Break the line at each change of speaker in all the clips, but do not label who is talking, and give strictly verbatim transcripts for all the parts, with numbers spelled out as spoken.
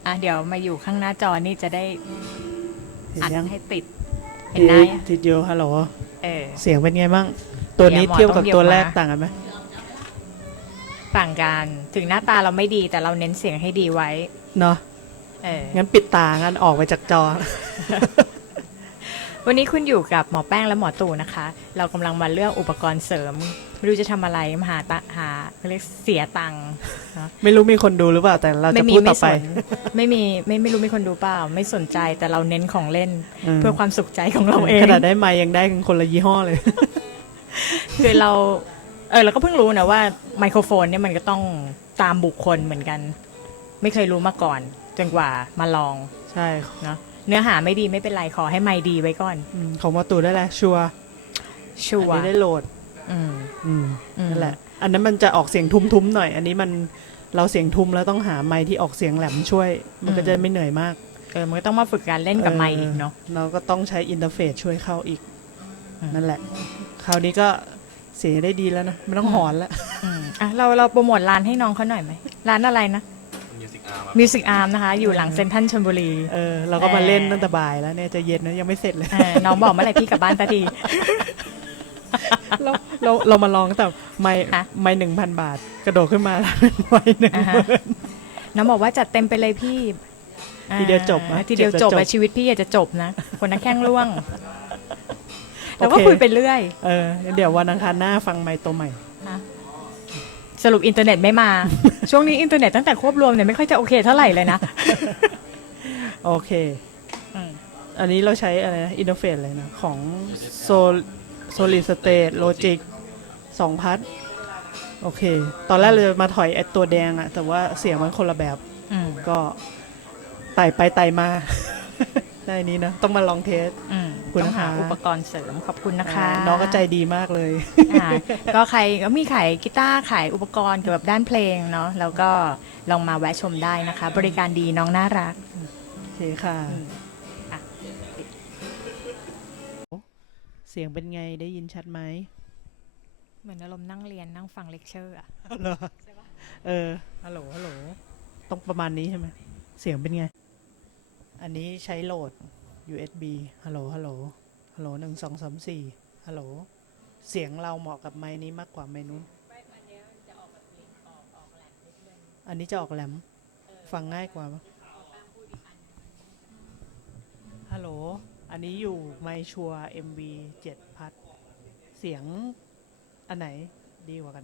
อ่ะเดี๋ยวมาอยู่ข้างหน้าจอนี่จะได้
เห็น
อัด
ยัง
ให้ติด เห็นได้
ติดอยู่ฮัลโหล
เออ
เสียงเป็นไงบ้างตัวนี้
เดี๋ยวหมอ
เทียบกับ
ต้องเดี๋ยว
ตัวแรก
มา
ต่างกันไหม
ต่างกันถึงหน้าตาเราไม่ดีแต่เราเน้นเสียงให้ดีไว้
เนาะ
เออ
งั้นปิดตางั้นออกไปจากจอ
วันนี้คุณอยู่กับหมอแป้งและหมอตู่นะคะ เรากำลังมาเลือกอุปกรณ์เสริม ไม่รู้จะทำอะไรมาหาตะหาเขาเรียกเสียตังค์เนอะ
ไม่รู้มีคนดูหรือเปล่าแต่เราจะ
ไม่มี
พูดต่
ไม่
อ
ส
ไป
นไม่มีไม่ไม่รู้มีคนดูเปล่า ไม่สนใจแต่เราเน้นของเล่น
อืม
เพื่อความสุขใจของเราเอง
ขนาดได้ไมค์ยังได้กันคนละยี่ห้อเลย
คือเราเออเราก็เพิ่งรู้นะว่าไมโครโฟนเนี่ยมันก็ต้องตามบุคคลเหมือนกัน ไม่เคยรู้มาก่อน จนกว่ามาลอง
ใช่
เนาะเนื้อหาไม่ดีไม่เป็นไรขอให้ไมค์ดีไว้ก่อน
อืมของมาตูได้แล้วชัวร์
ชั
อั
วร์
นี้ได้โหลด
อืม
อืม
อืม
นั่นแหละ อันนั้นมันจะออกเสียงทุ้มๆหน่อย อันนี้มันเราเสียงทุ้มแล้วต้องหาไมค์ที่ออกเสียงแหลมช่วย มันก็จะไม่เหนื่อยมาก
เออมันก็ต้องมาฝึกการเล่นกับไมค์อีกเนาะ
เราก็ต้องใช้อินเทอร์เฟซช่วยเข้าอีก
อืม
นั่นแหละ คราวนี้ก็เสียงได้ดีแล้วนะไม่ต้องหอนแล้ว
อืมอ่ะเราเราโปรโมทร้านให้น้องเขาหน่อยไหมร้านอะไรนะ
Music Arm ครับ
Music Arm นะคะ อยู่หลังเซ็นทรัลชลบุรี
เออเราก็มาเล่นตั้งแต่บ่ายแล้วเนี่ยจะเย็นนะยังไม่เสร็จเลย
เออน้องบอกเมื่อไหร่พี่กลับบ้านสักที
เราเราเรามาลองแต่ไม่
ฮะ
ไม่หนึ่งพันบาท กระโดดขึ้นมาแล้วไม่หนึ่ง
อ่า
ห
ฮะ
มื่น
น้องบอกว่าจัดเต็มไปเลยพี่
ทีเดียวจบนะ
อ่าทีเดียว
เจ็บจะ
จบ
จบ
อะชีวิตพี่อยากจะจบนะ คนนักแข้งร่วง แล้วก็
โอเค
คุยไปเรื่อย
เออเดี๋ยววันอังคารหน้าฟังไมค์ตัวใหม่
นะสรุปอินเทอร์เน็ตไม่มา ช่วงนี้อินเทอร์เน็ตตั้งแต่ควบรวมเนี่ยไม่ค่อยจะโอเคเท่าไหร่เลยนะ
โอเค
อืม
อันนี้เราใช้อะไรนะอินเทอร์เฟซเลยนะ ของโซโซลิดสเตทโลจิกสองพัทโอเค ตอนแรกเลยมาถอยไอตัวแดงอะแต่ว่าเสียงมันคนละแบบ
อืม
ก็ไต่ไปไต่มา ได้นี้นะ ต้องมาลองเทส
อืม
คุณ
ต้องหา
นะคะ
อุปกรณ์เสริมขอบคุณนะคะ
อ่าน้องก็ใจดีมากเลย
อ่าก็ใครก็มีขายกีตาร์ขายอุปกรณ์เกี่ยวกับด้านเพลงเนาะแล้วก็ลองมาแวะชมได้นะคะ บริการดีน้องน่ารัก
โอเคค่ะ
อืมอ่ะ
เสียงเป็นไงได้ยินชัดไหม
เหมือนอารมณ์นั่งเรียนนั่งฟังเลคเชอร์อะ
เหรอเออฮัลโหลฮัลโหลต้องประมาณนี้ใช่ไหมเสียงเป็นไง อันนี้ใช้โหลด ยู เอส บี ฮัลโหลฮัลโหลฮัลโหลหนึ่งสองสามสี่ฮัลโหลเสียงเราเหมาะกับไมค์นี้มากกว่าไมค์นู้นอันนี้จะออกแหลมฟังง่ายกว่าปะฮัลโหลอันนี้อยู่ไมค์ชัว เอ็ม วี เจ็ด พัทเสียงอันไหนดีกว่ากัน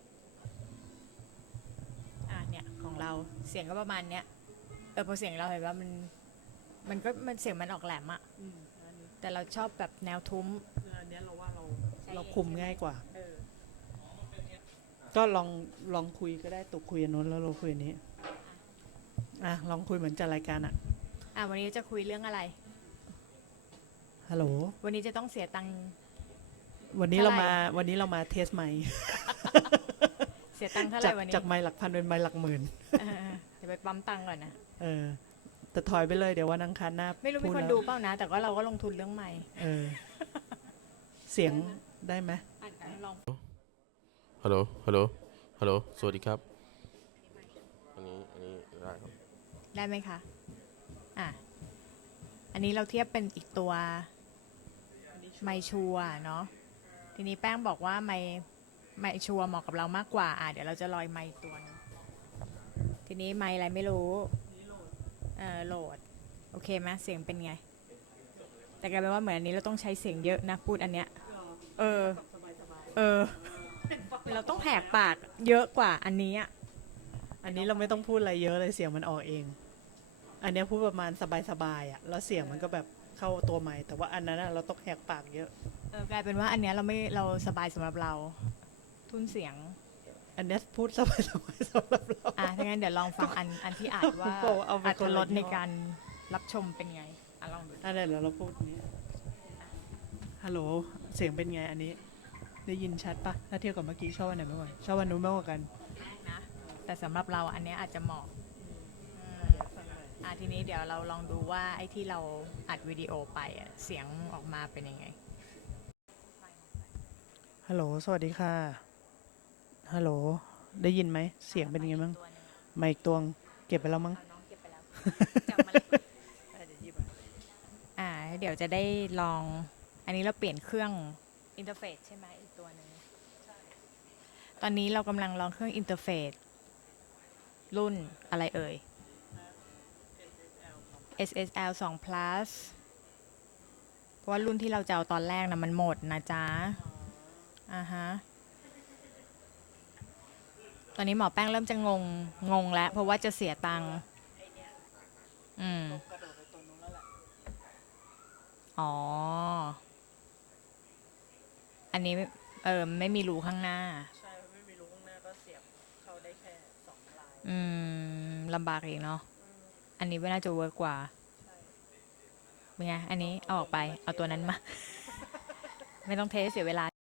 อ่ะเนี่ยของเราเสียงก็ประมาณเนี้ยเออพอเสียงเราเห็นว่ามันมันก็มันเสียงมันออกแหลมอะแต่เราชอบแบบแนวทุ้ม
อันนี้เราว่าเราเราคุมง่ายกว่า
เออ
ก็ลองลองคุยก็ได้ตุกคุยอันนู้นแล้วเราคุยอันนี้อ่ะลองคุยเหมือนจัดรายการอ่ะ
อ่ะวันนี้จะคุยเรื่องอะไร
ฮัลโหล
วันนี้จะต้องเสียตังค์
วันนี้
เท่า
เรา
ไหร่
มาวันนี้เรามาเทสไมค์
เสียตังค์เท่าไห
จาก
ร่วันนี้
จากไมค์หลักพันเป็นไมค์หลักหมื่น
เออเดี๋ยวไปปั๊มตังค์ก่อนนะ
เออแต่ถอยไปเลยเดี๋ยววันอังคารหน้า
ไม่รู้มี
พู
คน
แล้ว
ดูเปล่านะ แต่ว่าเราก็ลงทุนเรื่องใหม่
เออ เสียงได้ไหม
อ่ะลอง
ฮัลโหล ฮัลโหล ฮัลโหล สวัสดีครับ อันนี้ อันนี้ได้ครับ
ได้ไหมคะ อ่ะ อันนี้เราเทียบเป็นอีกตัวไมชัวเนาะ ทีนี้แป้งบอกว่าไมไมชัวเหมาะกับเรามากกว่า อ่ะเดี๋ยวเราจะลอยไมค์ตัวหนึงทีนี้ไมค์อะไรไม่รู้ เออโหลด โอเคไหมเสียงเป็นไง แต่กลายเป็นว่าเหมือนอันนี้เราต้องใช้เสียงเยอะนะพูดอันเนี้ย เออ เออ เราต้องแหกปากเยอะกว่าอันนี้อ่ะ
อันนี้เราไม่ต้องพูดอะไรเยอะเลยเสียงมันออกเอง อันเนี้ยพูดประมาณสบายๆอ่ะแล้วเสียงมันก็แบบเข้าตัวไมค์แต่ว่าอันนั้นอะเราต้องแหกปากเยอะ
เออกลายเป็นว่าอันเนี้ยเราไม่เราสบายสำหรับเรา ทุนเสียง
อันเนี้ยพูดสบายๆสำหรับเรา
อ่ะถ้างั้นเดี๋ยวลองฟังอันอันที่อ่านว่า
บอกว่าเอาไป
อั
ค
ต
นละ
รส
ยี่ห้อ
ในการรับชมเป็นไง อ่ะลองดู
อันนี้เดี๋ยวเราพูดนี้ฮัลโหลเสียงเป็นไงอันนี้ ได้ยินชัดปะถ้าเทียบกับเมื่อกี้ชอบอันไหนมากกว่าชอบอันนู้นมากกว่ากัน
นะ แต่สำหรับเราอันเนี้ยอาจจะเหมาะอืมอ่ะทีนี้เดี๋ยวเราลองดูว่าไอ้ที่เราอัดวิดีโอไปอ่ะเสียงออกมาเป็นยังไง
ฮัลโหลสวัสดีค่ะฮัลโหลได้ยินไหมเสียงเป็นไงบ้างไมค์ตวงเก็บไปแล้วมั้ง
เอาน้องเก็บไปแล้วจับมาเลย
ได้เดี๋ยวหยิบมา
อ่า เดี๋ยวจะได้ลอง อันนี้เราเปลี่ยนเครื่องอินเทอร์เฟซใช่ไหมอีกตัวหนึ่งตอนนี้เรากำลังลองเครื่องอินเทอร์เฟซรุ่นอะไรเอ่ย เอส เอส แอล สอง plus เพราะว่ารุ่นที่เราจะเอาตอนแรกนะมันหมดนะจ๊ะอ่าฮะ ตอนนี้หมอแป้งเริ่มจะงง งงแล้ว เพราะว่าจะเสียตังค์
ไอเนี้ย
อืม
กระโดดไปตัวนู้นแล้วแหละ
อ๋อ อันนี้เออไม่มีรูข้างหน้า
ใช่ไม่มีรูข้างหน้าก็เสียบเข้าได้แค่สองลาย
อืมลำบากอีกเนาะ อันนี้ไม่น่าจะเวิร์กกว่า
ใช่
เป็นไง อันนี้เอาออกไป เอาตัวนั้นมา ไม่ต้องเทสเสียเวลา